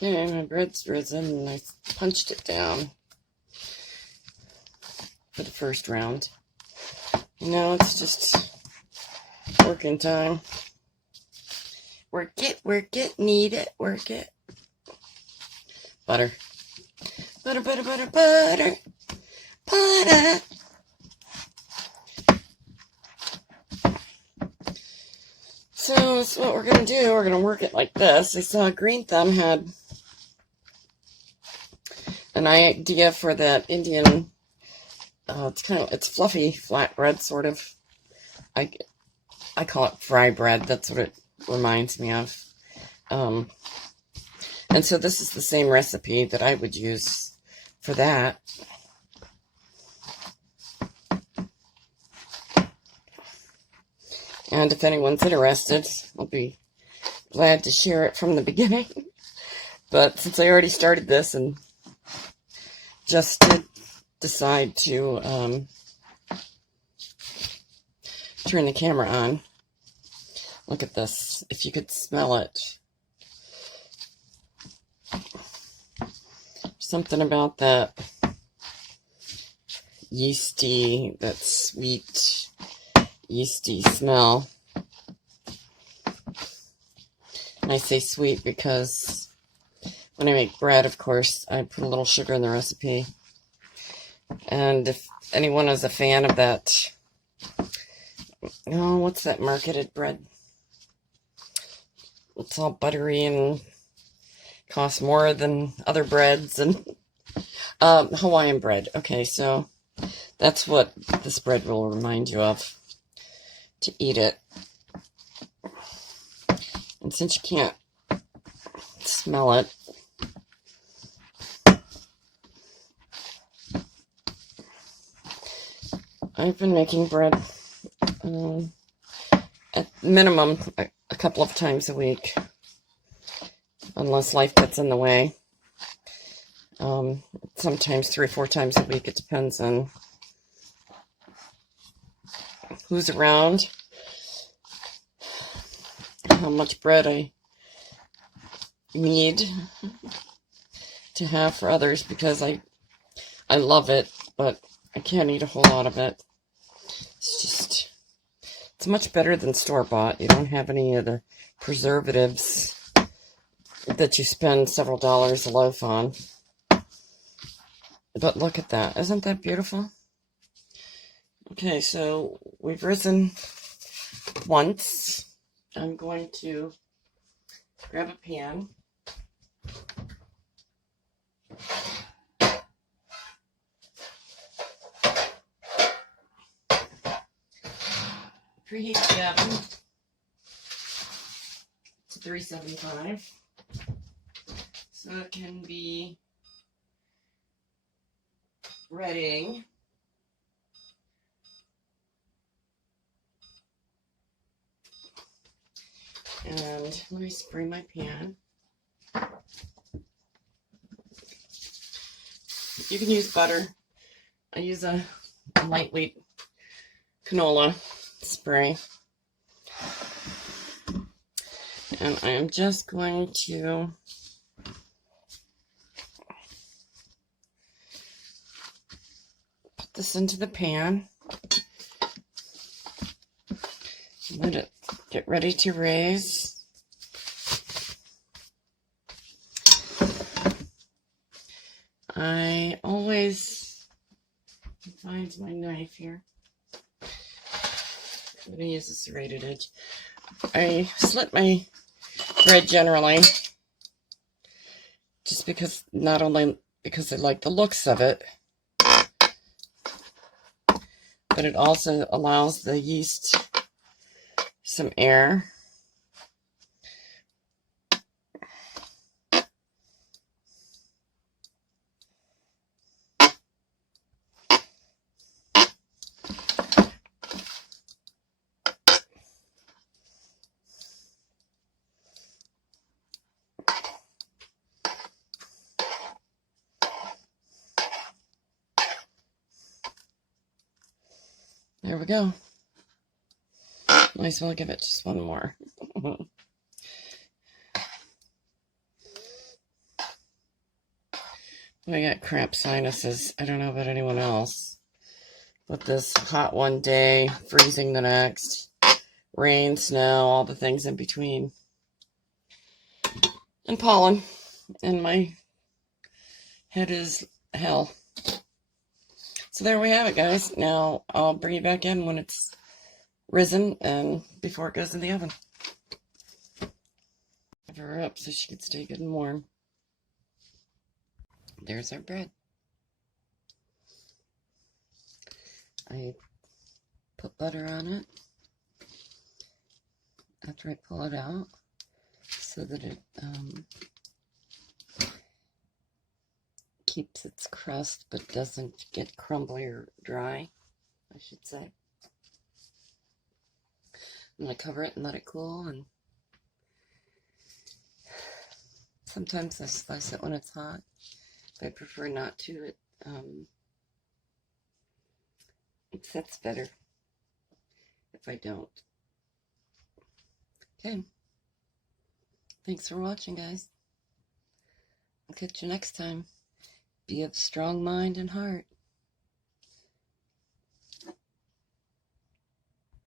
Okay, my bread's risen and I punched it down for the first round. Now it's just working time. Work it, knead it, work it. Butter. Butter, butter, butter, butter. Butter. So that's what we're going to do. We're going to work it like this. I saw Green Thumb had an idea for that Indian, it's fluffy flatbread, sort of. I call it fry bread. That's what it reminds me of. And so this is the same recipe that I would use for that. And if anyone's interested, I'll be glad to share it from the beginning. But since I already started this and just did decide to turn the camera on, look at this. If you could smell it. Something about that yeasty, that sweet, yeasty smell. And I say sweet because when I make bread, of course, I put a little sugar in the recipe. And if anyone is a fan of that, what's that marketed bread? It's all buttery and costs more than other breads, and Hawaiian bread. Okay, so that's what this bread will remind you of, to eat it. And since you can't smell it, I've been making bread at minimum a couple of times a week, unless life gets in the way. Sometimes 3 or 4 times a week. It depends on who's around, how much bread I need to have for others, because I love it, but I can't eat a whole lot of it. It's much better than store-bought. You don't have any of the preservatives that you spend several dollars a loaf on. But look at that. Isn't that beautiful? Okay, so we've risen once. I'm going to grab a pan. Preheat the oven to 375. So it can be readying. And let me spray my pan. You can use butter. I use a lightweight canola spray. And I am just going to put this into the pan. Let it get ready to raise. I always find my knife here. I'm going to use a serrated edge. I slit my bread generally, just because, not only because I like the looks of it, but it also allows the yeast some air. There we go. Might as well give it just one more. I got crap sinuses. I don't know about anyone else. But this hot one day, freezing the next, rain, snow, all the things in between. And pollen. And my head is hell. So there we have it, guys. Now I'll bring you back in when it's risen and before it goes in the oven. Cover her up so she can stay good and warm. There's our bread. I put butter on it after I pull it out so that it keeps its crust but doesn't get crumbly or dry, I should say. I'm going to cover it and let it cool, and sometimes I slice it when it's hot, but I prefer not to. It sets better if I don't. Okay. Thanks for watching, guys. I'll catch you next time. Be of strong mind and heart.